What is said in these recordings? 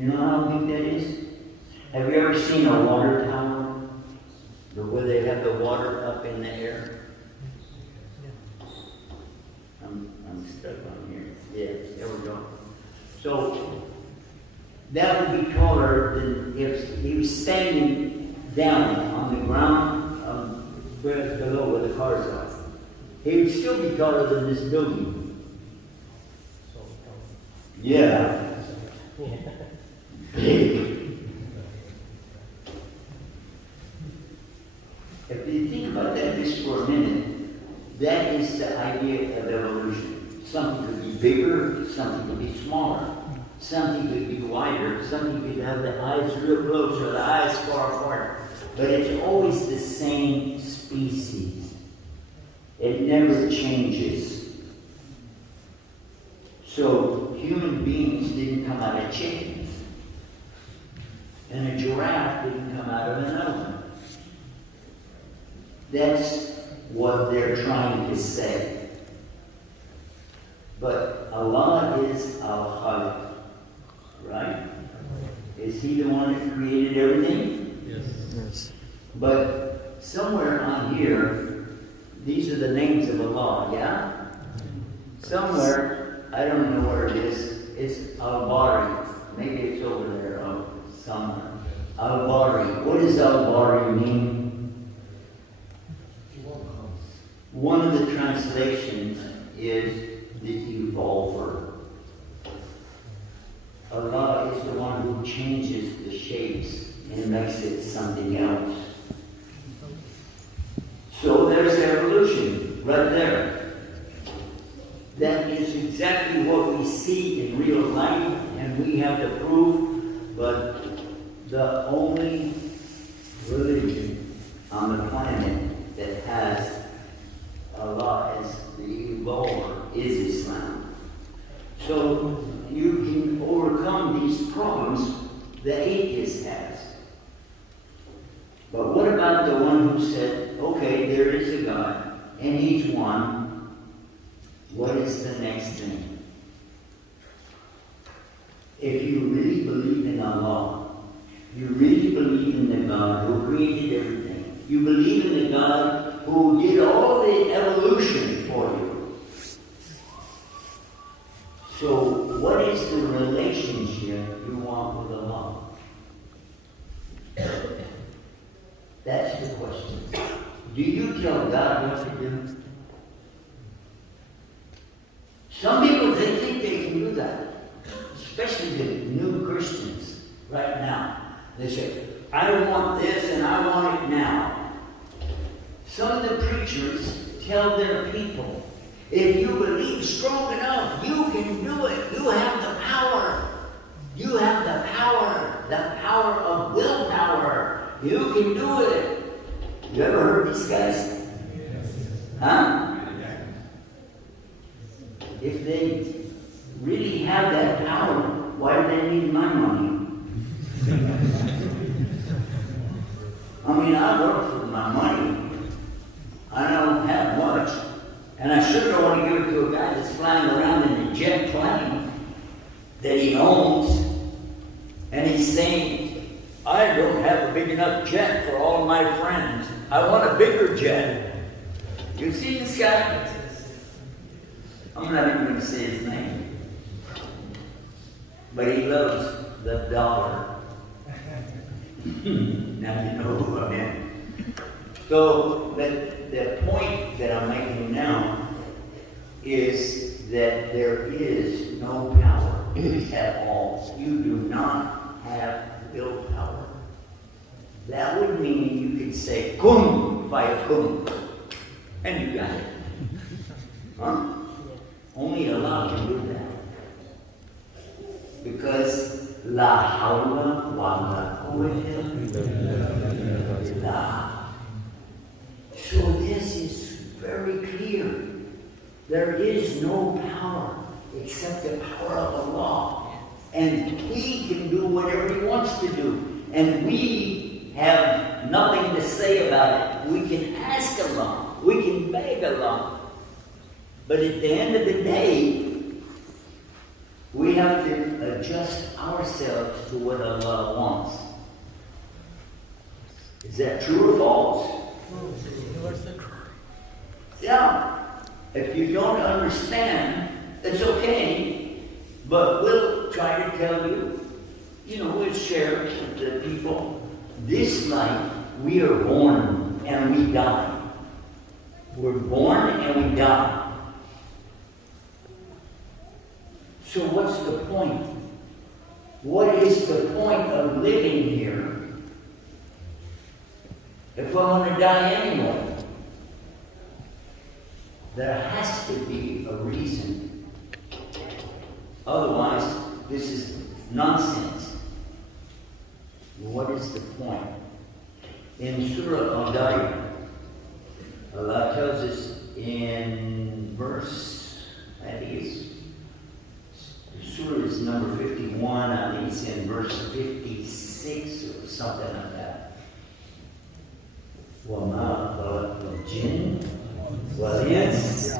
You know how big that is? Have you ever seen a water tower? Where they have the water up in the air? I'm stuck on here. Yeah, there we go. So, that would be taller than if he was standing down on the ground below where the cars are. He would still be taller than this building. Yeah. Big. If you think about that just for a minute, that is the idea of evolution. Something could be bigger, something could be smaller. Something could be wider, something could have the eyes real close or the eyes far apart. But it's always the same species. It never changes. So human beings didn't come out of chickens. And a giraffe didn't come out of an elephant. That's what they're trying to say. But Allah is Al-Khaliq, right? Is He the one that created everything? Yes. But somewhere on here, these are the names of Allah, yeah? Somewhere, I don't know where it is, it's Al-Bari. Maybe it's over there, somewhere. Al-Bari. What does Al-Bari mean? One of the translations is the evolver. Allah is the one who changes the shapes and makes it something else. So there's evolution right there. That is exactly what we see in real life, and we have the proof, but the only religion on the planet that has Allah as the evolver is Islam. So you can overcome these problems the atheist has. But what about the one who said, okay, there is a God, and He's one. What is the next thing? If you really believe in Allah, you really believe in the God who created everything, you believe in the God who did all the evolution for you. So, what is the relationship you want with Allah? That's the question. Do you tell God what to do? Some people, they think they can do that. Especially the new Christians right now. They say, I want this and I want it now. Some of the preachers tell their people, if you believe strong enough, you can do it. You have the power. You have the power of willpower. You can do it. You ever heard these guys? Huh? If they really have that power, why do they need my money? I mean, I work for my money. I don't have much. And I sure don't want to give it to a guy that's flying around in a jet plane that he owns. And he's saying, I don't have a big enough jet for all of my friends. I want a bigger jet. You see this guy? I'm not even going to say his name. But he loves the dollar. Now you know who I am. So the point that I'm making now is that there is no power at all. You do not have willpower. That would mean you could say, kun fayakun, and you got it. Huh? Only Allah can do that. Because la hawla wa la quwwata illa billah. So this is very clear. There is no power except the power of Allah. And He can do whatever He wants to do. And we have nothing to say about it. We can ask Allah. We can beg Allah. But at the end of the day, We have to adjust ourselves to what Allah wants. Is that true or false? Yeah. If you don't understand, it's okay. But we'll try to tell you, we'll share with the people. This life, we are born and we die. We're born and we die. So what's the point? What is the point of living here if I'm going to die anyway? There has to be a reason. Otherwise, this is nonsense. What is the point? In Surah Al-Dayr, Allah tells us in verse, I think it's Surah is number 51, I think it's in verse 56 or something like that. وَمَا خَلَقْتُ الْجِنَّ وَالْإِنسَ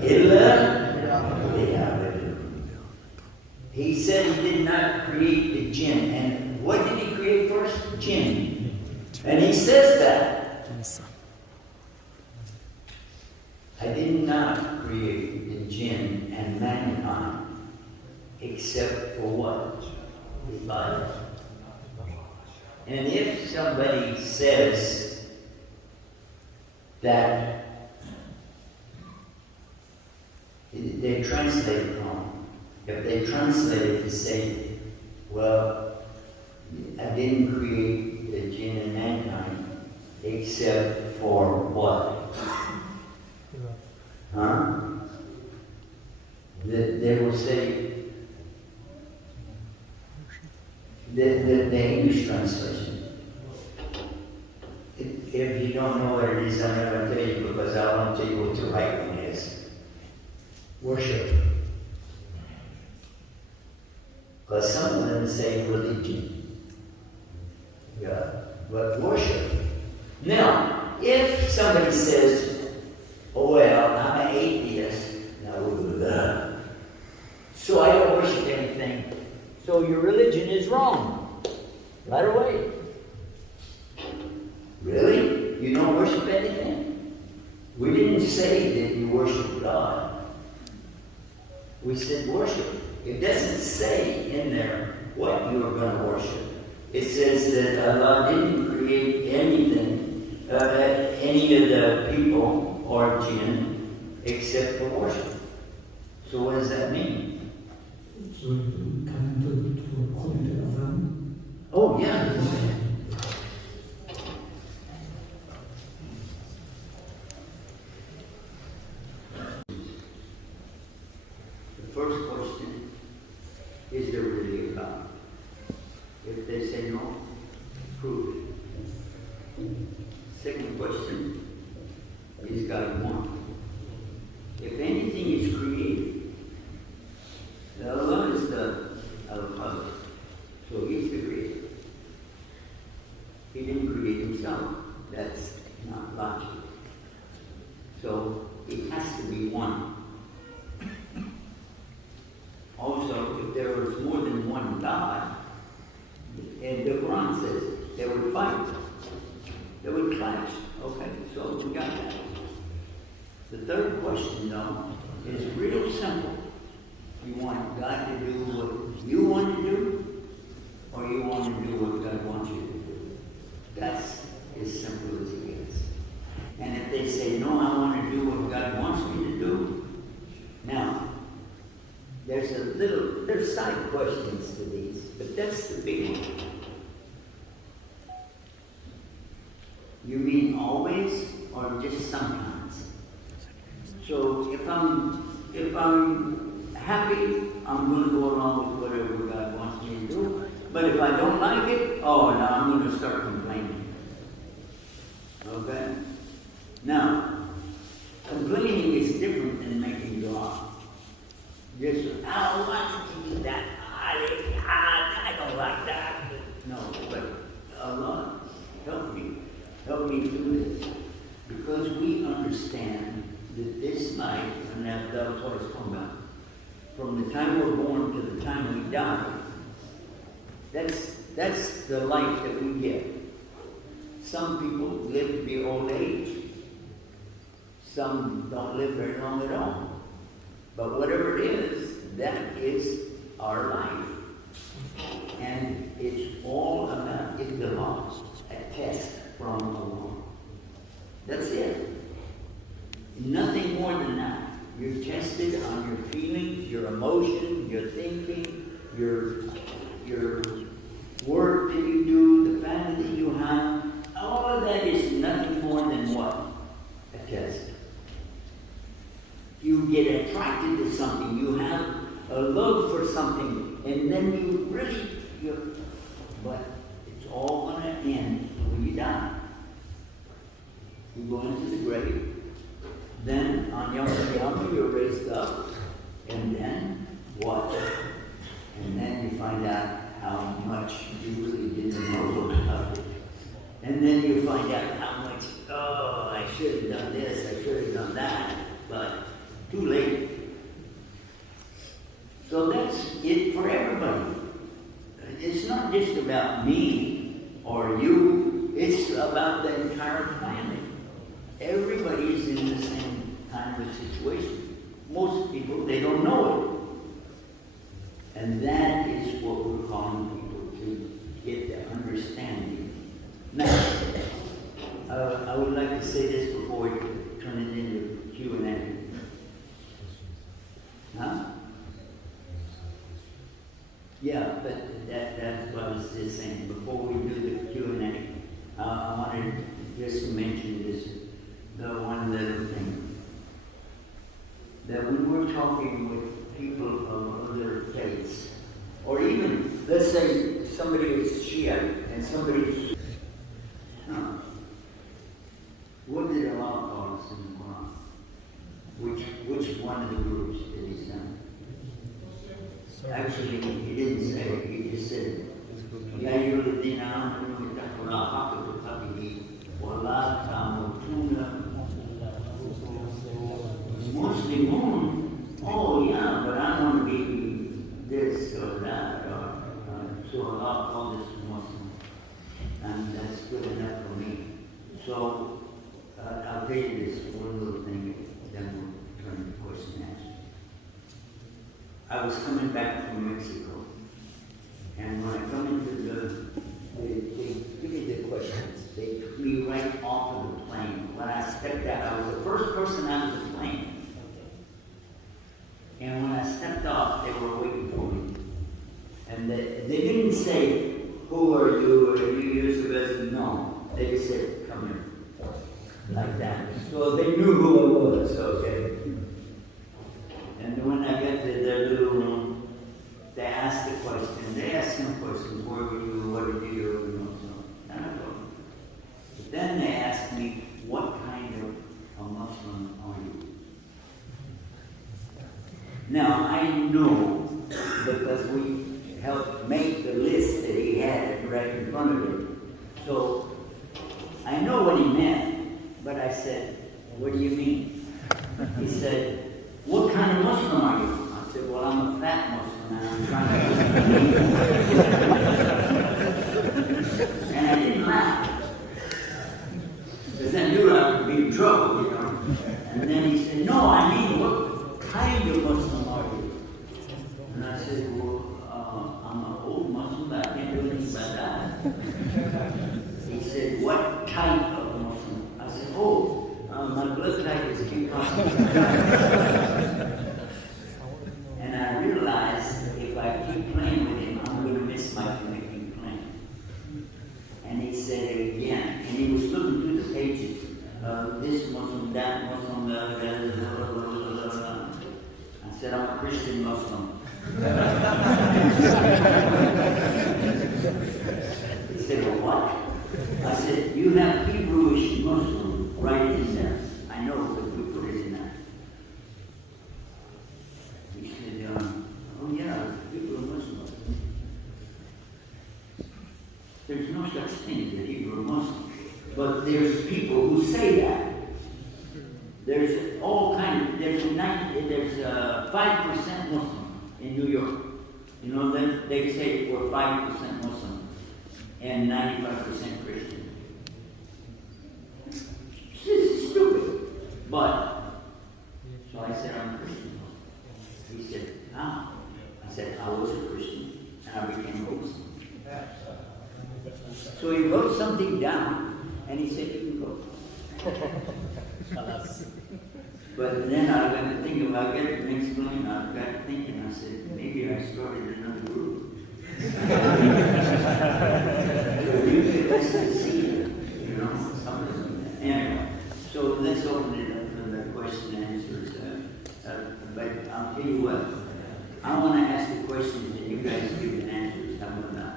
إِلَّا لِيَعْبُدُونِ. He said he did not create the jinn. And what did he create first? Jinn. And he says that. I did not create the jinn and mankind except for what? Ibadah. And if somebody says that they translate it wrong, if they translate it to say, well, I didn't create the jinn and mankind except for what? Huh? They will say, the English translation. If you don't know what it is, I'm not going to tell you because I want to tell you what the right one is. Worship. Because some of them say religion. Yeah, but worship. Now, if somebody says, oh well, I'm an atheist, so I don't worship anything. So your religion is wrong. Right away. Really? You don't worship anything? We didn't say that you worship God. We said worship. It doesn't say in there what you are going to worship. It says that Allah didn't create anything, any of the people or jinn except for worship. So what does that mean? Oh, yeah. The first question, is there really a God? If they say no, prove it. Second question, is God one? If anything is created, Allah is the Al-Khaliq, so He's the creator. He didn't create Himself. That's not logical. So it has to be one. Also, if there was more than one God, and the Quran says they would fight, they would clash. Okay, so we got that. The third question, though, is real simple. You want God to do what you want to do, or you want to do what God wants you to do? That's as simple as it gets. And if they say, no, I want to do what God wants me to do, now, there's side questions to these, but that's the big one. You mean always or just sometimes? So if I'm happy, I'm going to go along with whatever God wants me to do. But if I don't like it, oh no, I'm going to start complaining. Okay? Now, complaining is different than making dua. Just, I don't want you to do that. I don't like that. No, but Allah, help me do this. Because we understand that this life, and that was what it's talking about, from the time we're born to the time we die. That's the life that we get. Some people live to be old age. Some don't live very long at all. But whatever it is, that is our life. And it's all about it belongs, a test from the Lord. That's it. Nothing more than that. You're tested on your feelings, your emotions, your thinking, your work that you do, the family that you have. All of that is nothing more than what? A test. You get attracted to something. You have a love for something. And then but it's all going to end when you die. You go into the grave. Then on Yom Kippur you're raised up. And then what? And then you find out how much you really didn't know about it. And then you find out how much, I should have done this, I should have done that, but too late. So that's it for everybody. It's not just about me or you, it's about the entire planet. Everybody is in the same kind of a situation. Most people, they don't know it. And that is what we're calling people to get the understanding. Now, I would like to say this before we turn it into Q&A. Huh? Yeah, but that's what I was just saying. Before we do the Q&A, I wanted just to mention this, the one little thing. That when we're talking with people of other faiths, or even, let's say somebody is Shia and somebody is what did Allah call us in the Quran? Which one of the groups did he send? Actually, he didn't say it. He just said, Ya ayyuhalladhina amanu ittaqullaha haqqa tuqatih wa la tamutunna Muslimun. Oh yeah, but I want to be this or that. So Allah called us Muslim. And that's good enough for me. So, I'll tell you this one little thing, then we'll turn to the question and answer. I was coming back from Mexico, and when I come into they give me the questions. They took me right off of the plane. When I stepped out, I was the first person out of the plane. And when I stepped off, they were waiting for me. And they didn't say, who are you? Are you YUSUF Estes? No. They just said, come here. Like that. So they knew who I was, okay? And when I got to their little room, they asked the question. They asked some questions. Where were you? What did you do? You know, so I don't know. But then they asked me, what kind of a Muslim are you? Now, I know, because we helped make the list that he had right in front of him. So, I know what he meant, but I said, what do you mean? He said, what kind of Muslim are you? I said, well, I'm a fat Muslim, and I'm trying to And I didn't laugh, because I knew I would be in trouble, you know. And then he said, no, I mean, what kind of Muslim are you? And I said, well, I'm an old Muslim, but I can't do anything about that. He said, what type of Muslim? I said, my blood type is B positive. And I realized if I keep playing with him, I'm going to miss my connecting plane. And he said it again, and he was looking through the pages. This Muslim, that Muslim, I said, I'm a Christian Muslim. He said, well, what? I said, you have Hebrewish Muslim right in there. I know because we put it in there. He said, oh yeah, Hebrew Muslim. There's no such thing as a Hebrew Muslim. But there's people who say that. There's all kinds, there's 5% Muslim. in New York. You know, then they say we're 5% Muslim and 95% Christian. This is stupid. But, so I said, I'm a Christian. He said, ah. I said, I was a Christian and I became a Muslim. So he wrote something down and he said, you can go. But then I got to thinking, I got to explain, I got to thinking, I said, maybe I started another group. So usually that's the seed, you know, something. Anyway, so let's open it up for the question and answers. But I'll tell you what, I want to ask the questions and you guys give the answers. How about that?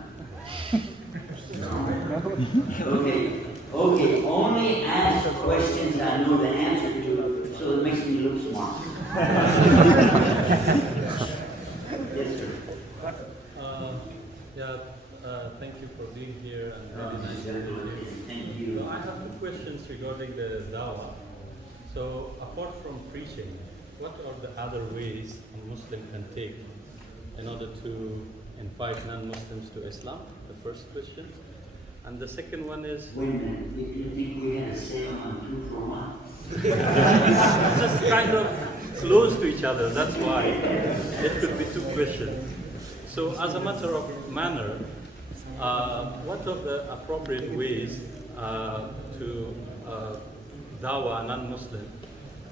No? Okay, only ask questions I know the answer to, so it makes me look smart. Yes, sir. Thank you for being here and very nice to meet you. Thank you. So I have two questions regarding the dawah. So apart from preaching, what are the other ways a Muslim can take in order to invite non-Muslims to Islam? The first question. And the second one is... Wait a minute, did you think we had a sale on 2 for 1? It's just kind of close to each other, that's why. It could be two questions. So as a matter of manner, what are the appropriate ways to dawah a non-Muslim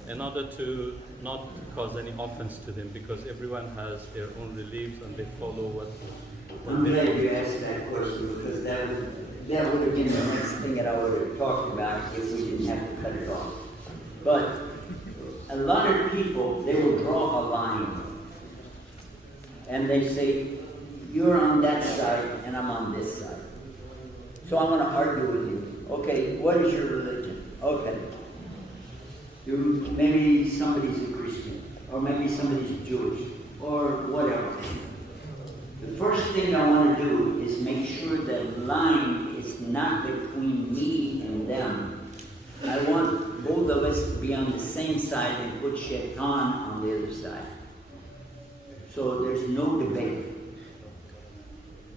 in order to not cause any offense to them, because everyone has their own beliefs and they follow what I'm glad you asked that question, because that would have been the next thing that I would have talked about if we didn't have to cut it off. But a lot of people, they will draw a line and they say, you're on that side and I'm on this side. So I'm going to argue with you. Okay, what is your religion? Okay. Maybe somebody's a Christian, or maybe somebody's Jewish, or whatever. The first thing I want to do is make sure that line is not between me and them. I want both of us to be on the same side and put shaitan on the other side. So there's no debate.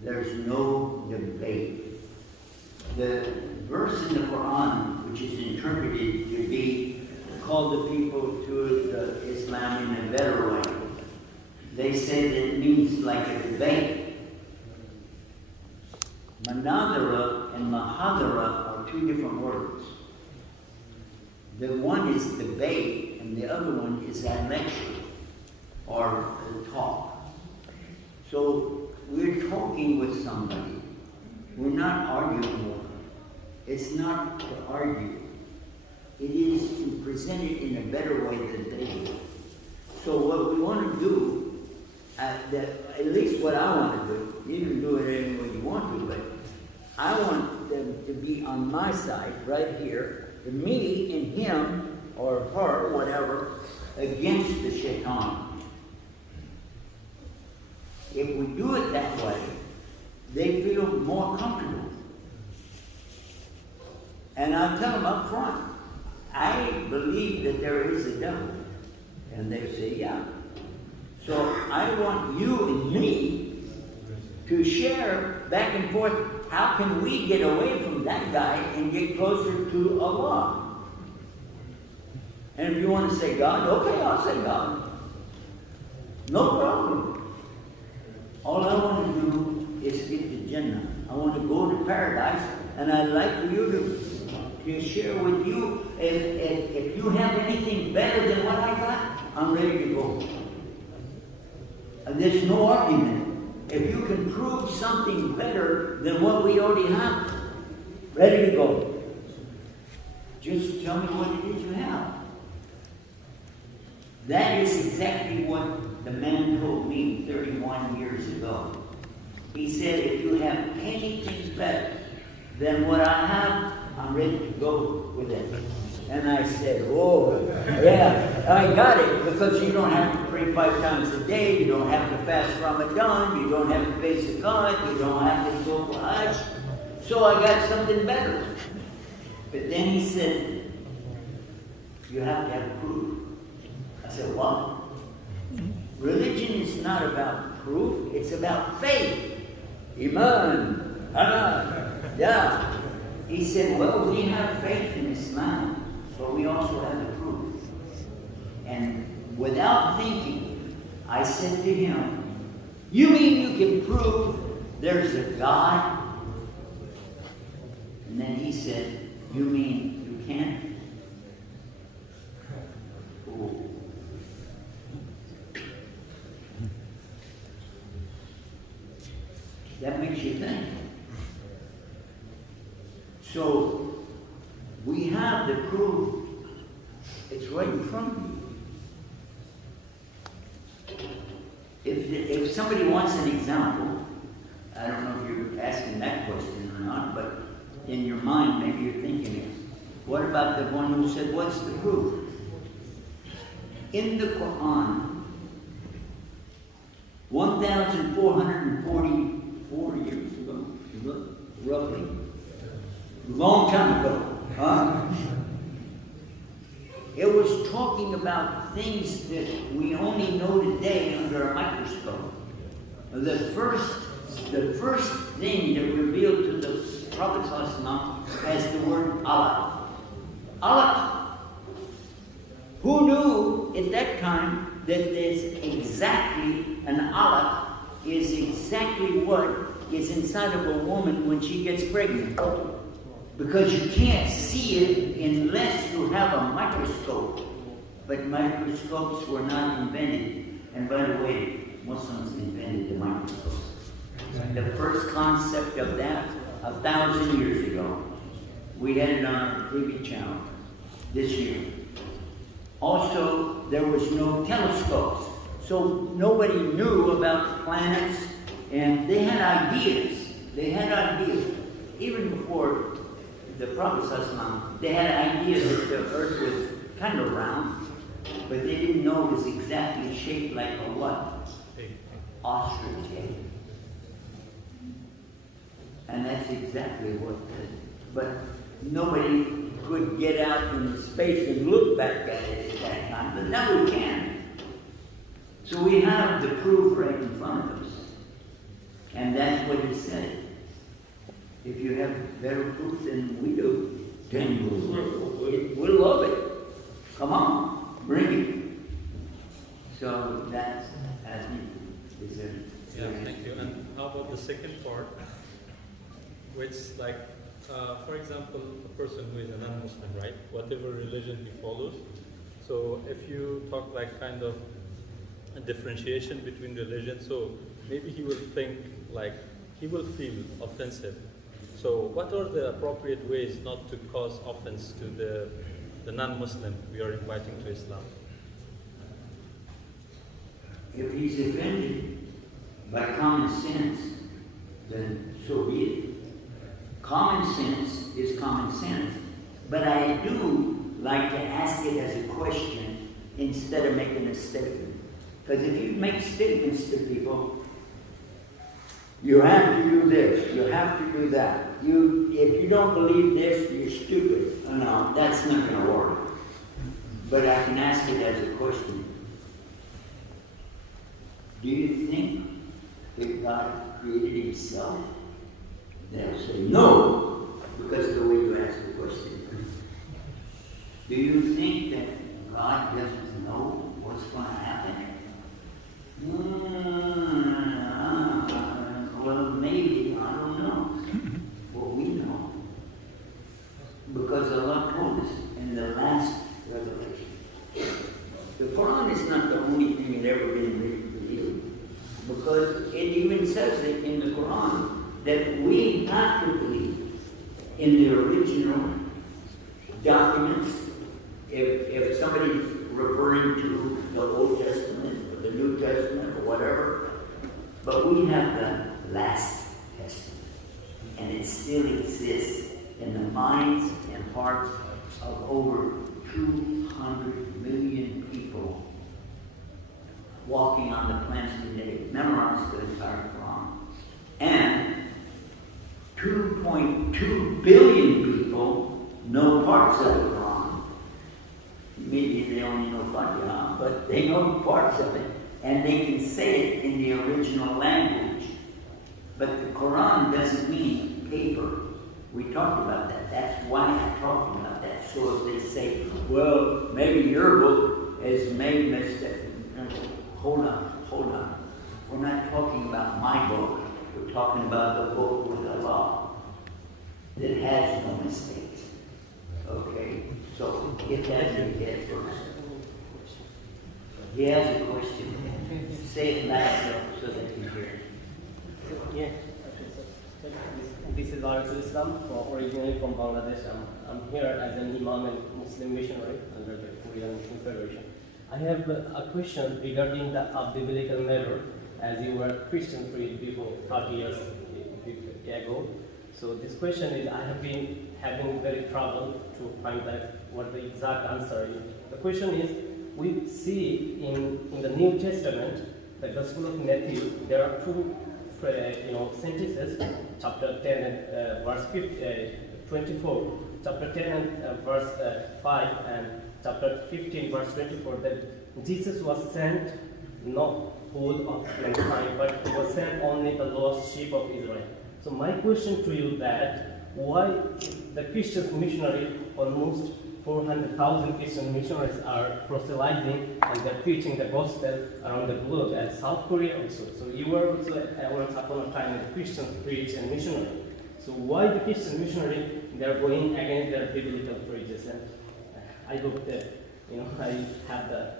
There's no debate. The verse in the Quran, which is interpreted to be call the people to Islam in a better way. They say that it means like a debate. Manadara and mahadara are two different words. The one is debate and the other one is a lecture or a talk. So we're talking with somebody. We're not arguing with them. It's not to argue. It is to present it in a better way than they do. So what we want to do, at least what I want to do, you can do it any way you want to, but I want them to be on my side, right here, me and him, or her, whatever, against the shaitan. If we do it that way, they feel more comfortable. And I tell them up front, I believe that there is a devil. And they say, yeah. So I want you and me to share back and forth. How can we get away from that guy and get closer to Allah? And if you want to say God, okay, I'll say God. No problem. All I want to do is get to Jannah. I want to go to paradise, and I'd like for you to share with you. If you have anything better than what I got, I'm ready to go. And there's no argument. If you can prove something better than what we already have, ready to go. Just tell me what it is you have. That is exactly what the man told me 31 years ago. He said, if you have anything better than what I have, I'm ready to go with it. And I said, oh, yeah, I got it, because you don't have to pray 5 times a day, you don't have to fast Ramadan, you don't have to pay zakat, you don't have to go for Hajj. So I got something better. But then he said, you have to have proof. I said, what? religion is not about proof, it's about faith. Iman. Yeah. He said, well, we have faith in Islam, but we also have the proof. And without thinking, I said to him, you mean you can prove there's a God? And then he said, you mean you can't? Oh. That makes you think. So, we have the proof. It's right in front of you. If somebody wants an example, I don't know if you're asking that question or not, but in your mind, maybe you're thinking it. What about the one who said, what's the proof? In the Quran, 1,444 years ago, roughly, long time ago, it was talking about things that we only know today under a microscope. The first thing that revealed to the Prophet ﷺ as the word Allah. Allah. Who knew at that time that there's exactly an Allah is exactly what is inside of a woman when she gets pregnant? Because you can't see it unless you have a microscope. But microscopes were not invented. And by the way, Muslims invented the microscope. The first concept of that 1,000 years ago. We had it on our TV channel this year. Also, there was no telescopes. So nobody knew about planets, and they had ideas. They had ideas. Even before the Prophet ﷺ, they had ideas that the earth was kind of round, but they didn't know it was exactly shaped like a what? Ostrich egg. And that's exactly what but nobody could get out in space and look back at it at that time, but now we can. So we have the proof right in front of us. And that's what it said. If you have better proof than we do, then we'll love it. Come on, bring it. So that's, I think, is it. Yeah, thank you. And how about the second part? Which, like, for example, a person who is a non-Muslim, right? Whatever religion he follows. So if you talk like kind of a differentiation between religions, so maybe he will think like, he will feel offensive. So what are the appropriate ways not to cause offense to the non-Muslim we are inviting to Islam? If he's offended by common sense, then so be it. Common sense is common sense, but I do like to ask it as a question instead of making a statement. Because if you make statements to people, you have to do this, you have to do that. If you don't believe this, you're stupid. Oh, no, that's not going to work. But I can ask it as a question. Do you think that God created himself? They'll say no, because of the way you ask the question. Do you think that God doesn't know what's going to happen? Well, maybe, I don't know. But we know. Because Allah told us in the last revelation. The Quran is not the only thing that ever been revealed. Because it even says it in the Quran that we have to believe in the original documents. If somebody's referring to the Old Testament or the New Testament or whatever, but we have the last Testament, and it still exists in the minds and hearts of over 200 million people walking on the planet today, memorize the entire Quran. And 2.2 billion people know parts of the Quran. Maybe they only know Fatiha, but they know parts of it. and they can say it in the original language. But the Quran doesn't mean paper. We talked about that. That's why I'm talking about that. So if they say, well, maybe your book is made mistake. Hold on. We're not talking about my book. We're talking about the book with Allah that has no mistakes. Okay? So get that in your head first. He has a question. Say it loud so that you hear it. Yeah. This is Ariful Islam, originally from Bangladesh. I'm here as an Imam and Muslim missionary under the Korean Muslim Federation. I have a question regarding the biblical matter, as you were Christian before 30 years ago. So this question is, I have been having very trouble to find out what the exact answer is. The question is, we see in the New Testament, the Gospel of Matthew, there are two sentences, chapter 10 and verse 24, chapter 10 and verse 5, and chapter 15 verse 24, that Jesus was sent not whole of mankind, but he was sent only the lost sheep of Israel. So my question to you that why the Christian missionary, almost 400,000 Christian missionaries are proselytizing and they're preaching the gospel around the globe, and South Korea also. So you were also once upon a time a Christian preach and missionary. So why the Christian missionary, they're going against their biblical preachers? And I hope that I have the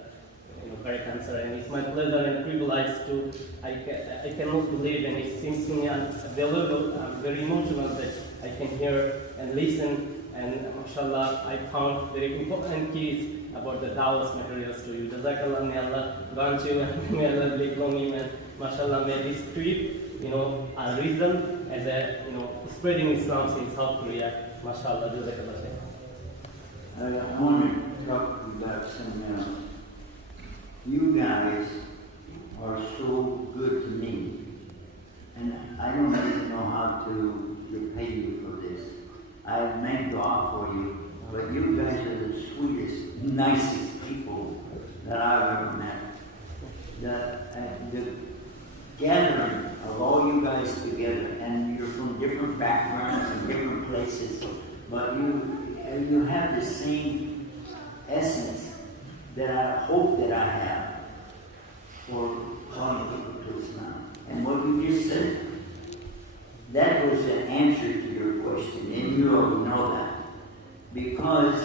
correct answer, and it's my pleasure and privilege to. I cannot believe, and it seems to me unbelievable. I'm very emotional that I can hear and listen. And mashallah, I found very important keys about the Taoist materials to you. Jazakallah, may Allah grant you, and may Allah be glowing, and mashallah, may this trip, a reason as a, spreading Islam in South Korea. Mashallah, Jazakallah. I want to talk about something else. You guys are so good to me, and I don't even know how to repay you for this. I've made dua for you, but you guys are the sweetest, nicest people that I've ever met. The gathering of all you guys together, and you're from different backgrounds and different places, but you have the same essence that I hope that I have for calling people to Islam. And what you just said, that was the answer to your question, and you already know that. Because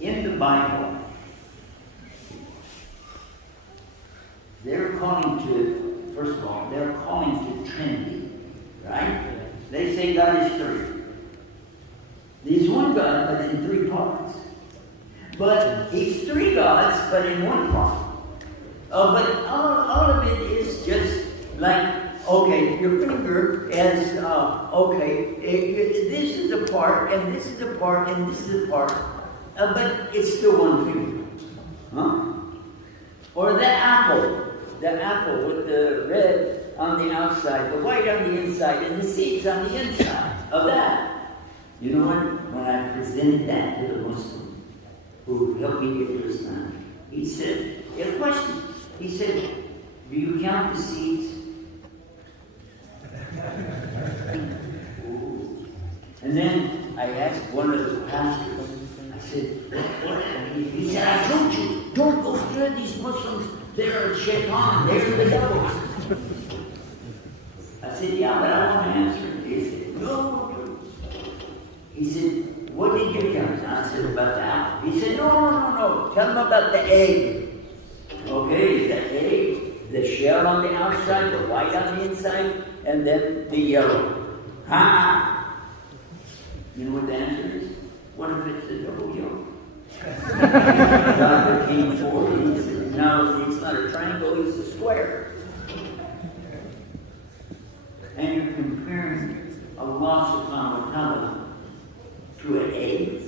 in the Bible, they're calling to, first of all, they're calling to Trinity, right? They say God is three. He's one God, but in three parts. But he's three gods, but in one part. But all of it is just like, okay, your finger is, this is a part, and this is a part, and this is a part, but it's still one finger. Huh? Or the apple with the red on the outside, the white on the inside, and the seeds on the inside of that. You know what? When I presented that to the Muslim who helped me get to Islam, he said, he had a question. He said, do you count the seeds? And then I asked one of the pastors, I said, what? He said, I told you, don't go near these Muslims. They're shaitan, they're the devil. I said, yeah, but I want to answer. He said, no. He said, what did you count? I said, about the apple. He said, no. Tell them about the egg. Okay, the egg, the shell on the outside, the white on the inside, and then the yellow. You know what the answer is? What if it's a double yolk? God became four. He said, no, it's not a triangle, it's a square. And you're comparing Allah subhanahu wa ta'ala to an egg,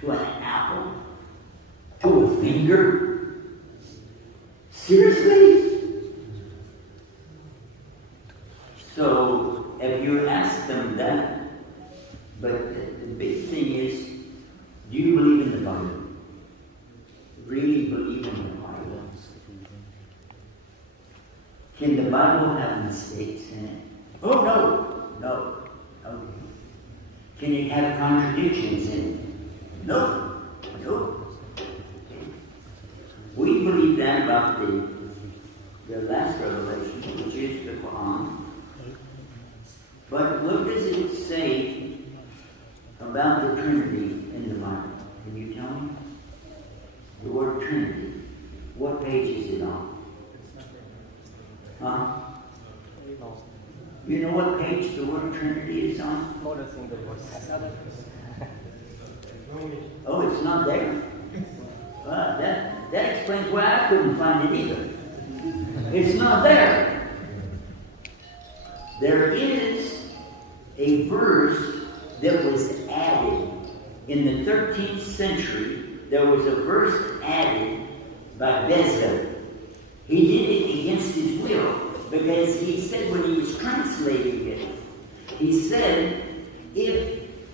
to an apple, to a finger. Seriously? So, if you ask them that, but the big thing is, do you believe in the Bible? Really believe in the Bible? Bible have mistakes in it? Oh, no. Okay. Can it have contradictions in it? No. We believe that about the last revelation, which is the Quran. But what does it say about the Trinity in the Bible? Can you tell me? The word Trinity. What page is it on? Huh? You know what page the word Trinity is on? Not a single verse. Oh, it's not there? Well, that explains why I couldn't find it either. It's not there. There is a verse that was added in the 13th century. There was a verse added by Bezalel. He did it against his will because he said when he was translating it, he said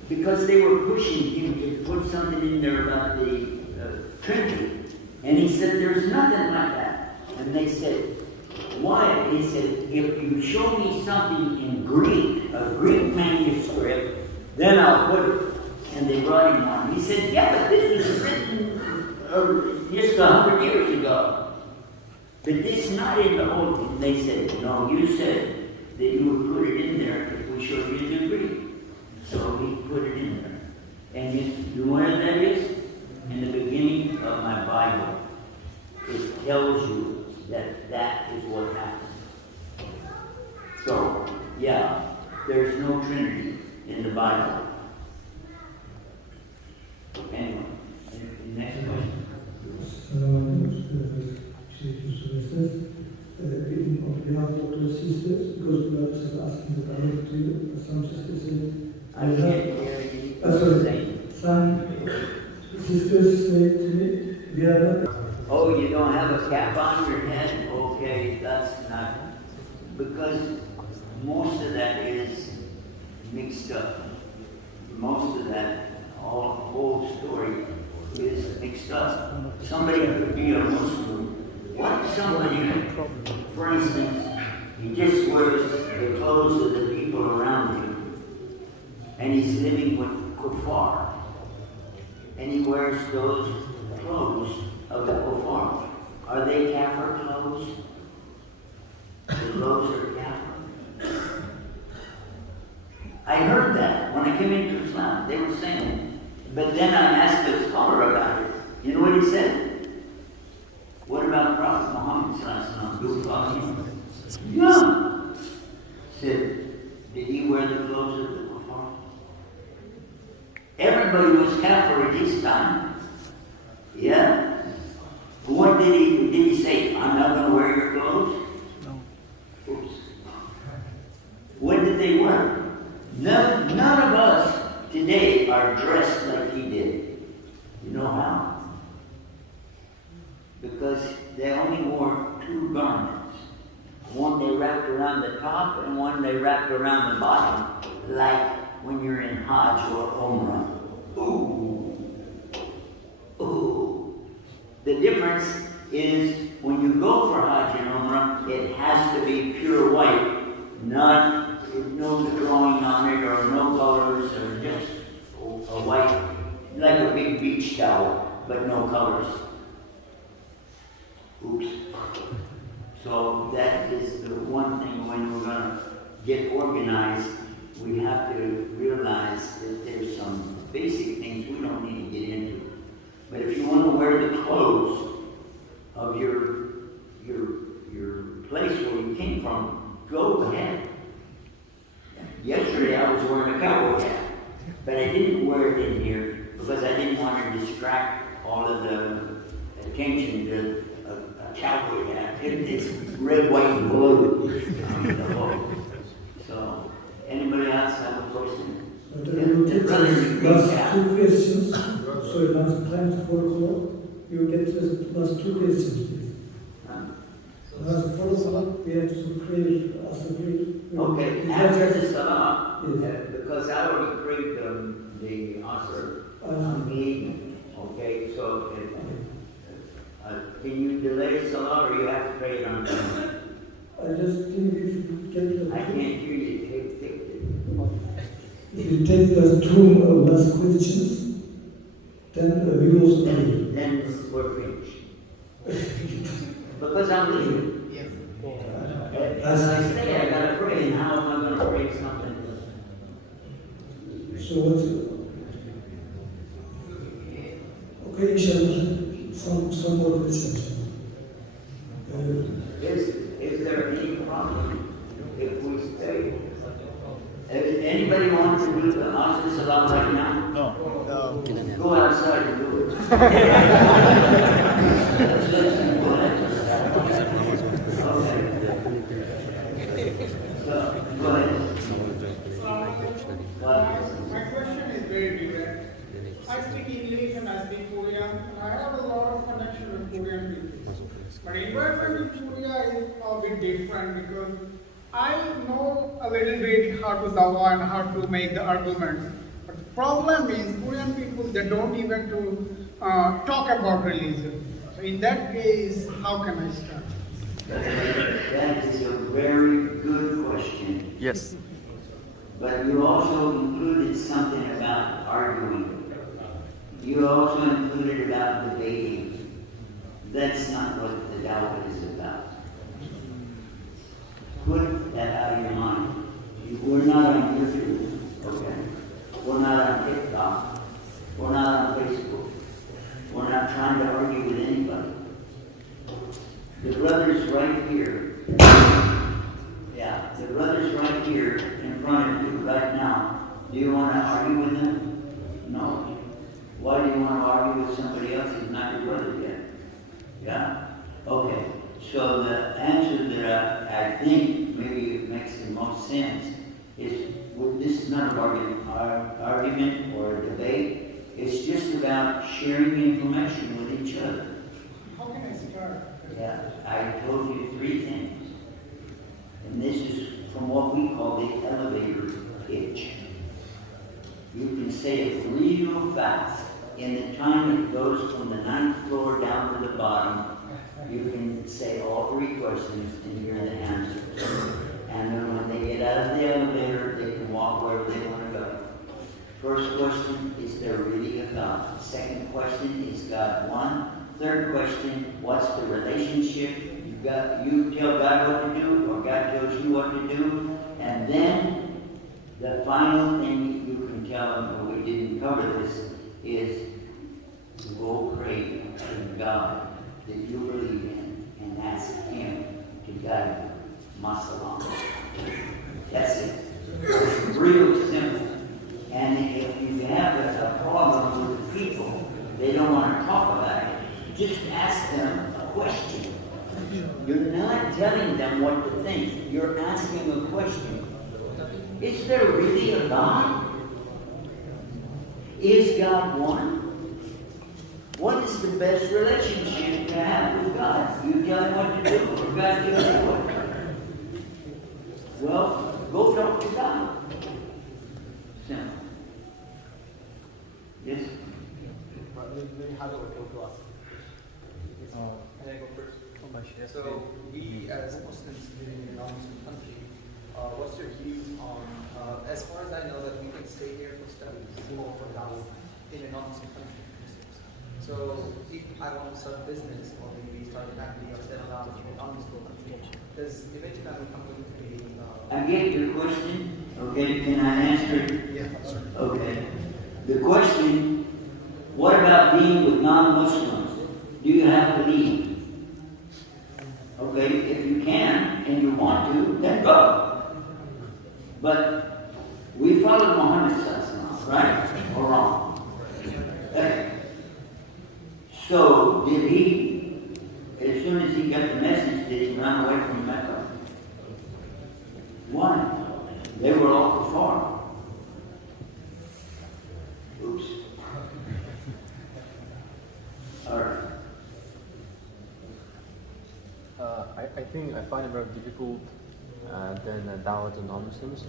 because they were pushing him to put something in there about the Trinity. And he said, there's nothing like that. And they said, why? He said, if you show me something in Greek, a Greek manuscript, then I'll put it. And they brought him one. He said, yeah, but this was written just 100 years ago. But this is not in the Old Testament. They said, no, you said that you would put it in there if we showed you the Greek. So he put it in there. And you know what that is? In the beginning of my Bible, it tells you that is what happened. So, yeah, there's no Trinity in the Bible. Anyway, next question. YUSUF Estes, on behalf of the sisters, because we are just asking the dialogue to you, some sisters say, I can't hear you. Some sisters say to me, we are not. Oh, you don't have a cap on your head? Okay, that's not. Because most of that is mixed up. Most of that, whole story is mixed up. Somebody could be a Muslim. What if somebody, for instance, he just wears the clothes of the people around him, and he's living with kuffar, and he wears those clothes of the kuffar. Are they kafir clothes? The clothes are kafir. I heard that when I came into Islam. They were saying it. But then I asked a scholar about it. You know what he said? What about Prophet Muhammad sallallahu alaihi wasallam? Yeah. Said, did he wear the clothes of the kuffar? Everybody was kafir at his time. Yeah. What did he do? Did he say, I'm not going to wear your clothes? No. Oops. What did they wear? None of us today are dressed like he did. You know how? Because they only wore two garments. One they wrapped around the top and one they wrapped around the bottom, like when you're in Hajj or Umrah. Ooh. Ooh. The difference is when you go for Hajj and Umrah, it has to be pure white, no drawing on it or no colors or just a white, like a big beach towel, but no colors. Oops. So that is the one thing when we're going to get organized, we have to realize that there's some basic things we don't need to get into. But if you want to wear the clothes of your place where you came from, go ahead. Yesterday I was wearing a cowboy hat, but I didn't wear it in here because I didn't want to distract all of the attention to a cowboy hat. It's red, white, and blue. So, anybody else have a question? Last two questions. So last time 4 o'clock, you get the last two questions, please. Last 4 o'clock, we have to pray, ask the prayer. Okay, after the salah, because I already prayed the answer. Okay, so can you delay salah or you have to pray it on time? I just you take the two last questions, then we will agree. Then we're finished. Because I'm leaving. As I say, I gotta pray, and how am I gonna pray something? So what? Okay, inshallah, some more questions. Is there any problem if we stay? Anybody want to do the Asr Salam right now? No. Go outside and do it. Let's listen. Go ahead. Okay. So, go ahead. My question is very different. I speak English and I speak Korean, and I have a lot of connection with Korean people. But environment in Korea is a bit different because I know a little bit how to dawah and how to make the arguments. But the problem is Korean people, they don't even to talk about religion. So in that case, how can I start? That is a very good question. Yes. But you also included something about arguing. You also included about debating. That's not what the dawah is about. Put that out of your mind. We're not on YouTube, okay? We're not on TikTok. We're not on Facebook. We're not trying to argue with anybody. The brothers right here, the brothers right here in front of you right now, do you want to argue with them? No. Why do you want to argue with somebody else who's not your brother yet? Yeah? Okay. So the answer that I think maybe it makes the most sense is, well, this is not an argument or a debate. It's just about sharing information with each other. How can I start? Yeah, I told you 3 things. And this is from what we call the elevator pitch. You can say it real fast. In the time it goes from the 9th floor down to the bottom, you can say all 3 questions and hear the answers. And then when they get out of the elevator, they can walk wherever they want to go. First question, is there really a God? Second question, is God one? Third question, what's the relationship? You tell God what to do, or God tells you what to do. And then the final thing you can tell them, and we didn't cover this, is to go pray to God that you believe in and ask Him to guide you. Masalam. That's it. It's real simple. And if you have a problem with people, they don't want to talk about it, just ask them a question. You're not telling them what to think. You're asking a question. Is there really a God? Is God one? What is the best relationship to have with God? You tell Him what to do, or God tells you what to do? Well, go talk to God. Simple. Yes? Can I go first? So, we as Muslims living in a non-Muslim country, what's your views on, as far as I know, that we can stay here for studies or for dawah in a non-Muslim country, Muslims. So, if I want to start a business or maybe start a family or settle down in a non-Muslim country, does eventually that become going to be... I get your question. Okay, can I answer it? Yeah, sure. Okay. The question, what about being with non-Muslims? Do you have to leave? Okay, if you can and you want to, then go. But we follow Muhammad Sallallahu, right? Or wrong? Okay. So, did he, as soon as he got the message, did he run away from Mecca? Why? They were all kuffar. Oops. All right. I think I find it very difficult than a dawah to non-Muslims.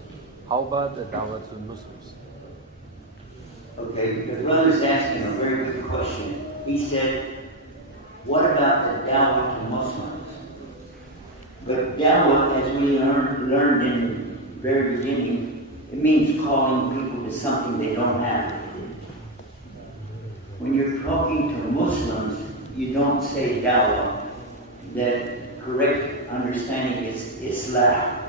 How about the dawah to Muslims? Okay, the brother's asking a very good question. He said, what about the dawah to Muslims? But dawah, as we learned in the very beginning, It means calling people to something they don't have. When you're talking to Muslims, you don't say dawah. The correct understanding is Islam.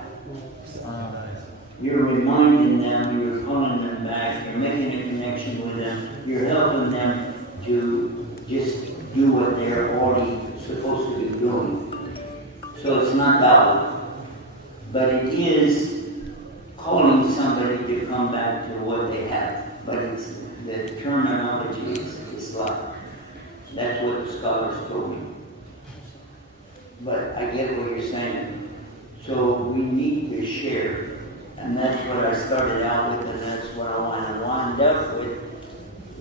You're reminding them, you're calling them back, you're making a connection with them, you're helping them to just do what they're already supposed to be doing. So it's not dawah, but it is calling somebody to come back to what they have. But it's, the terminology is Islam. That's what the scholars told me. But I get what you're saying. So we need to share. And that's what I started out with, and that's what I want to wind up with.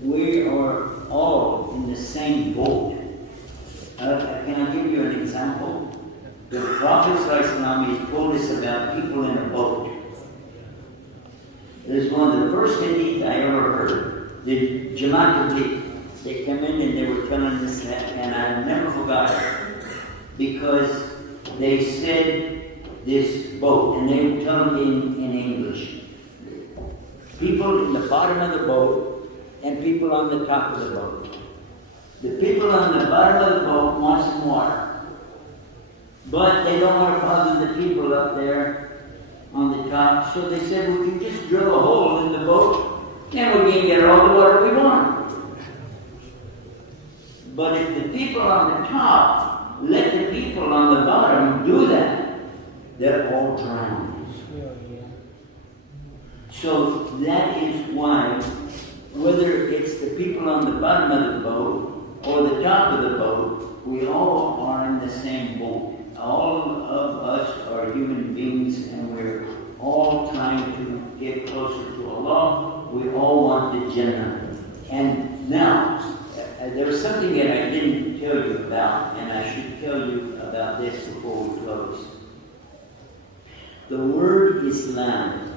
We are all in the same boat. Can I give you an example? The Prophet ﷺ told us about people in a boat. It was one of the first hadith I ever heard. The Jamaat, they come in and they were telling us that, and I never forgot it, because they said this boat, and they would tell them in English. People in the bottom of the boat and people on the top of the boat. The people on the bottom of the boat want some water, but they don't want to bother the people up there on the top, so they said we can just drill a hole in the boat and we can get all the water we want. But if the people on the top let the people on the bottom do that, they're all drowned. So that is why, whether it's the people on the bottom of the boat or the top of the boat, we all are in the same boat. All of us are human beings, and we're all trying to get closer to Allah. We all want the Jannah. And now, there was something that I didn't tell you about, and I should tell you about this before we close. The word Islam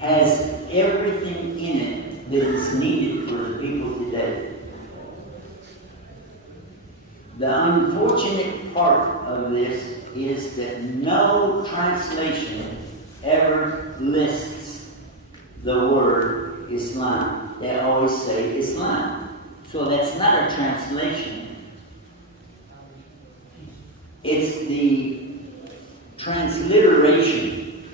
has everything in it that is needed for the people today. The unfortunate part of this is that no translation ever lists the word Islam. They always say Islam. So that's not a translation. It's the transliteration.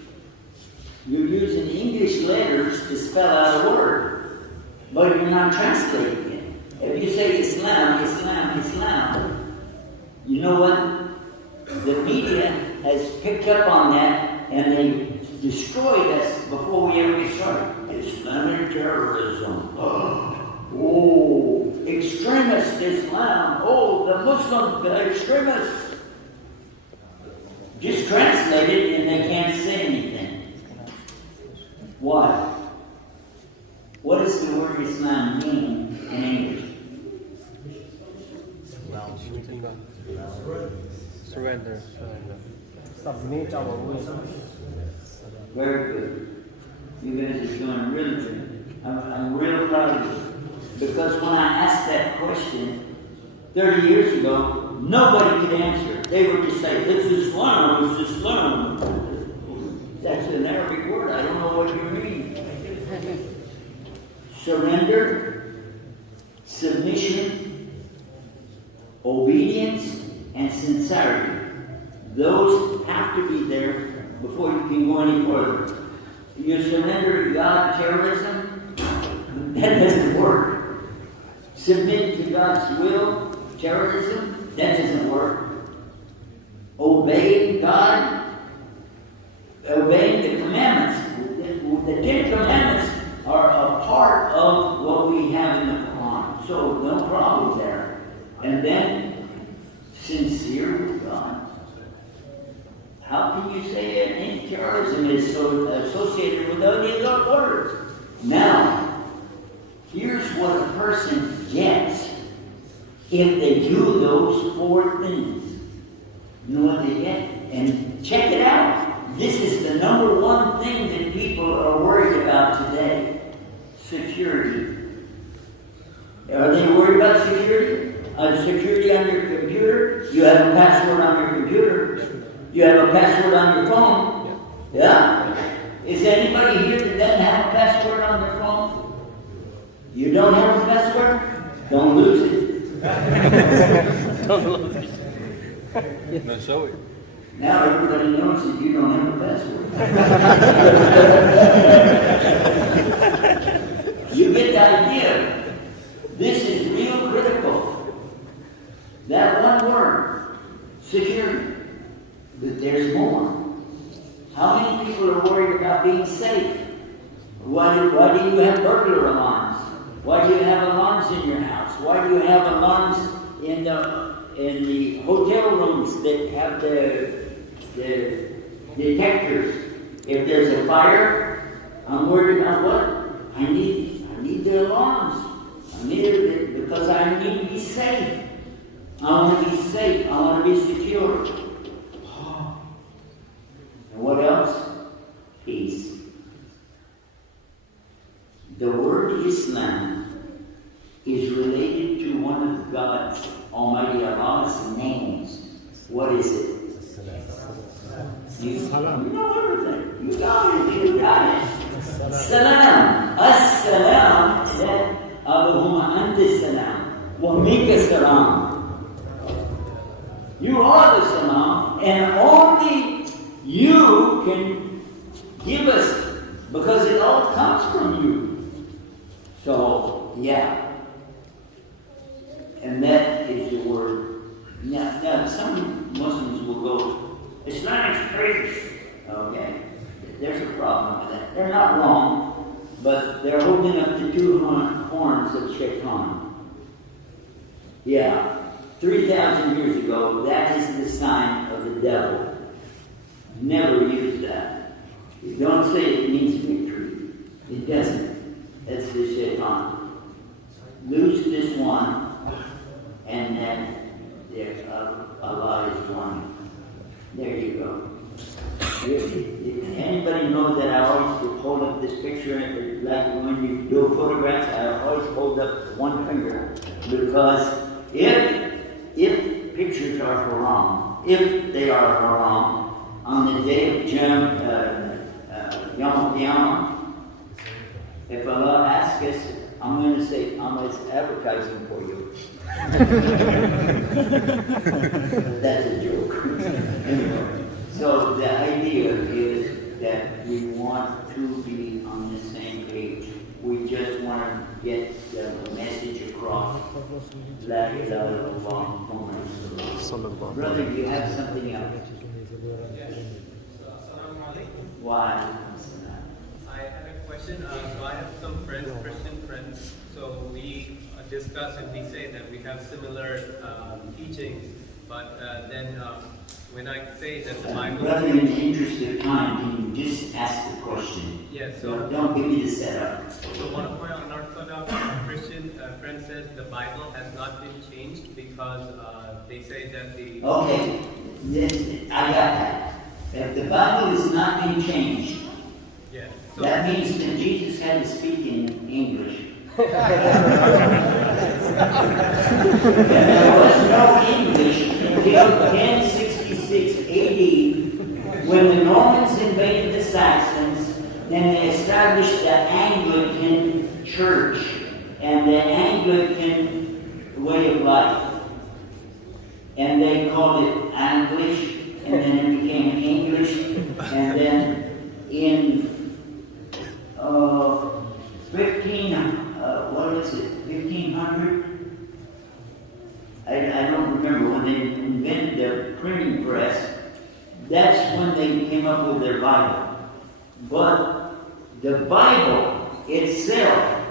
You're using English letters to spell out a word, but you're not translating it. If you say Islam, Islam, Islam, you know what? The media has picked up on that, and they destroyed us before we ever get started. Islamic terrorism. Oh, extremist Islam. Oh, the Muslim extremists. Just translate it and they can't say anything. Why? What does the word Islam mean in English? Surrender. Submit our will. Very good. You guys are doing really good. I'm real proud of you. Because when I asked that question 30 years ago, nobody could answer. They would just say, it's Islam, it's Islam. That's an Arabic word. I don't know what you mean. Surrender, submission, obedience, and sincerity. Those have to be there before you can go any further. You surrender to God, terrorism, that doesn't work. Submit to God's will, terrorism, that doesn't work. Obey God, obeying the commandments. The 10 commandments are a part of what we have in the Quran. So no problem there. And then, sincere with God. How can you say that anti-terrorism is so associated with all these other words? Now, here's what a person gets if they do those 4 things. You know what they get? And check it out. This is the number one thing that people are worried about today. Security. Are they worried about security? Security on your computer? You have a password on your computer. You have a password on your phone. Yeah? Is anybody here don't have a password? Don't lose it. Don't lose it. No, show it. Now everybody knows that you don't have a password. You get the idea. This is real critical. That one word, security. But there's more. How many people are worried about being safe? Why do you have burglar alarms? Why do you have alarms in your house? Why do you have alarms in the hotel rooms that have the detectors? If there's a fire, I'm worried about what? I need the alarms. I need it because I need to be safe. I want to be safe. I want to be secure. And what else? Peace. The word Islam is related to one of God's, Almighty Allah's names. What is it? You know everything. You got it. You got it. Salam. As-salam. Allahumma anta salam. Wa minka salam. You are the salam, and only you can give us, because it all comes from you. So, yeah. And that is the word. Now some Muslims will go, Islamic faith. Okay. There's a problem with that. They're not wrong, but they're holding up the two horns of Shaitan. Yeah. 3,000 years ago, that is the sign of the devil. Never use that. You don't say it means victory. It doesn't. That's the Shaitan. Lose this one, and then Allah is one. There you go. Anybody know that I always hold up this picture, like when you do photographs, I always hold up one finger, because if pictures are haram, if they are haram, on the day of Yom Qiyamah, if Allah asks us, I'm going to say, it's advertising for you. That's a joke. Anyway, so the idea is that we want to be on the same page. We just want to get the message across. La ilaha illallah. Brother, you have something else? Why? I have a question. So I have some friends, Christian friends. So we discuss and we say that we have similar teachings, but then when I say that the Bible... Brother, in the interest of time, can you just ask the question? Yes. So don't give me the setup. So one of my unorthodox Christian friends says the Bible has not been changed because they say that the... Okay, I got that. If the Bible is not being changed, Yeah. So that means that Jesus had to speak in English. And there was no English until 1066 AD, when the Normans invaded the Saxons, and they established the Anglican Church and the Anglican way of life. And they called it English, and then it became English, and then in 1500? I don't remember, when they invented their printing press, that's when they came up with their Bible. But the Bible itself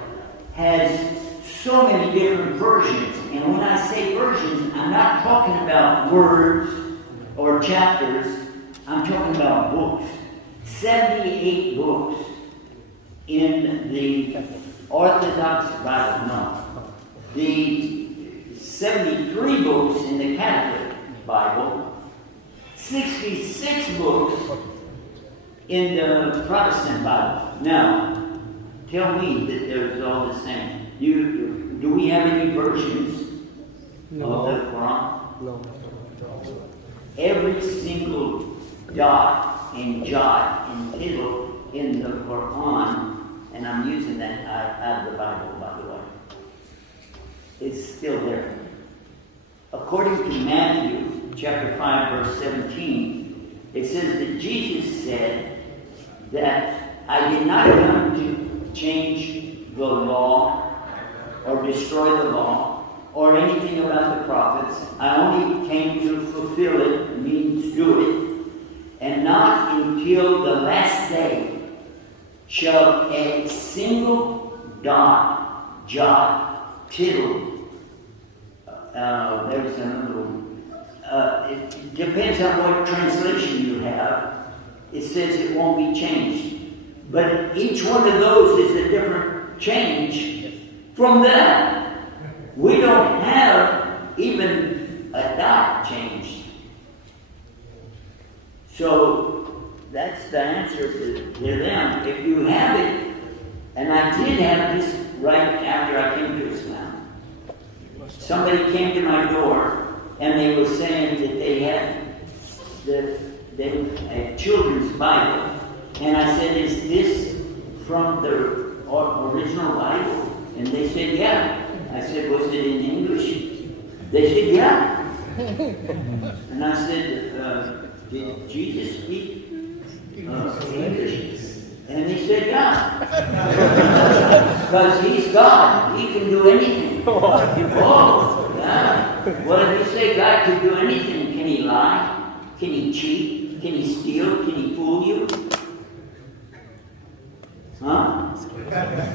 has so many different versions. And when I say versions, I'm not talking about words or chapters. I'm talking about books. 78 books in the Orthodox Bible. No. The 73 books in the Catholic Bible. 66 books in the Protestant Bible. Now, tell me that they're all the same. Do we have any versions of the Quran? No. Every single dot and jot and tittle in the Quran, and I'm using that out of the Bible, by the way. is still there. According to Matthew chapter 5, verse 17, it says that Jesus said that I did not come to change the law or destroy the law or anything about the prophets. I only came to fulfill it, means do it, and not until the last day shall a single dot, jot, tittle, there's another one. It depends on what translation you have. It says it won't be changed. But each one of those is a different change from that. We don't have even a dot changed. So that's the answer to them. If you have it, and I did have this right after I came to Islam. Somebody came to my door and they were saying that they had a children's Bible. And I said, is this from the original Bible? And they said, yeah. I said, was it in English? They said, yeah. And I said, did Jesus speak English? And he said, yeah. Because he's God. He can do anything. Oh, yeah. Well, if you say God can do anything, can he lie? Can he cheat? Can he steal? Can he fool you? Huh?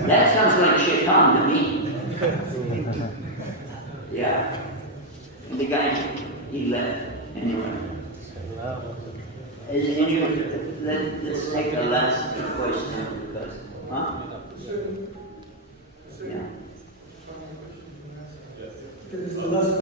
That sounds like shaitan to me. Yeah. And the guy, he left. Anyway. Let's take the last question because, huh? Yeah. This is the last